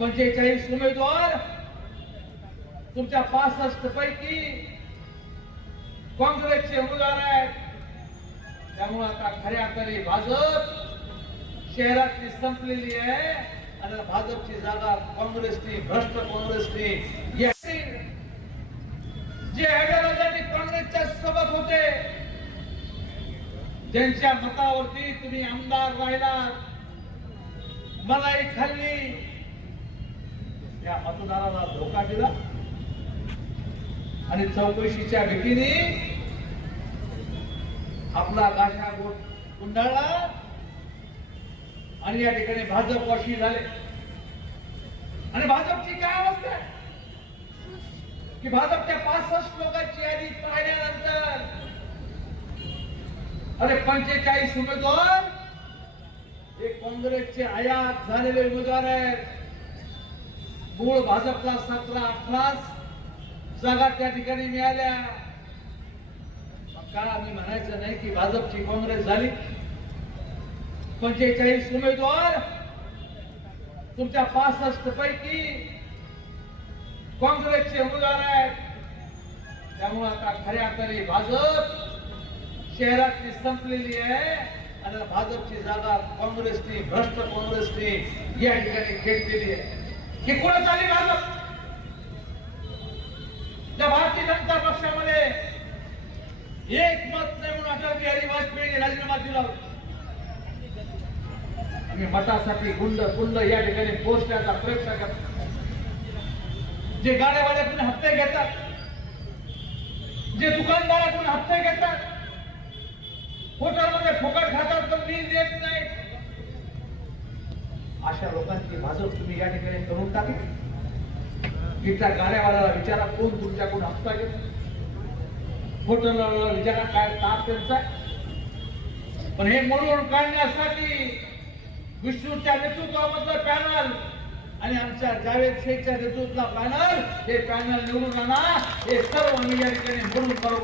45 उमेदवार तुमच्या 65 पैकी काँग्रेसचे उमेदवार आहेत. त्यामुळे आता खऱ्या अर्थाने भाजप शहरातली संपलेली आहे आणि भाजपची जागा काँग्रेसने, भ्रष्ट काँग्रेसने जे आयडियोलॉजी काँग्रेसच्या सोबत होते, ज्यांच्या मतावरती तुम्ही आमदार राहिलात, मलाई खाल्ली, त्या मतदाराला धोका दिला आणि चौकशीच्या भीतीने आपला गाशा गुंडाळला आणि या ठिकाणी भाजपवाशी झाले. आणि भाजपची काय अवस्था आहे की भाजपच्या 65 लोकांची यादी पाहिल्यानंतर अरे 45 उमेदवार हे काँग्रेसचे आयात झालेले उमेदवार आहेत. मूळ भाजपला 17-18 जागा त्या ठिकाणी मिळाल्या. का आम्ही म्हणायचं नाही की भाजपची काँग्रेस झाली. 45 उमेदवार तुमच्या 65 पैकी काँग्रेसचे उमेदवार आहेत. त्यामुळे आता खऱ्या अर्थाने भाजप शहरातली संपलेली आहे आणि भाजपची जागा काँग्रेसने, भ्रष्ट काँग्रेसने या ठिकाणी घेतलेली आहे. ही कोण आली भाजप? त्या भारतीय जनता पक्षामध्ये एक मत नाही म्हणून अटल बिहारी वाजपेयीने राजीनामा दिला. आम्ही मतासाठी गुंड कुंड या ठिकाणी पोहोचण्याचा प्रयत्न करतो. जे गाड्यावाल्याकडून हप्ते घेतात, जे दुकानदाराकडून हप्ते घेतात, हॉटेलमध्ये फुकट खातात पण बिल देत नाही, अशा लोकांची भाजप तुम्ही या ठिकाणी करून टाकली. तिथल्या गाड्यावाल्याला विचारा कोण तुमच्याकडून हप्ता घेतो, हॉटेलवाल्याला विचारा काय ताप त्यांचा. पण हे मोडून काढण्यासाठी विष्णूच्या नेतृत्वामधलं पॅनल आणि आमच्या जावेद शेखच्या नेतृत्वातला पॅनल, हे पॅनल निवडून आणा. हे सर्व मी या ठिकाणी म्हणून करून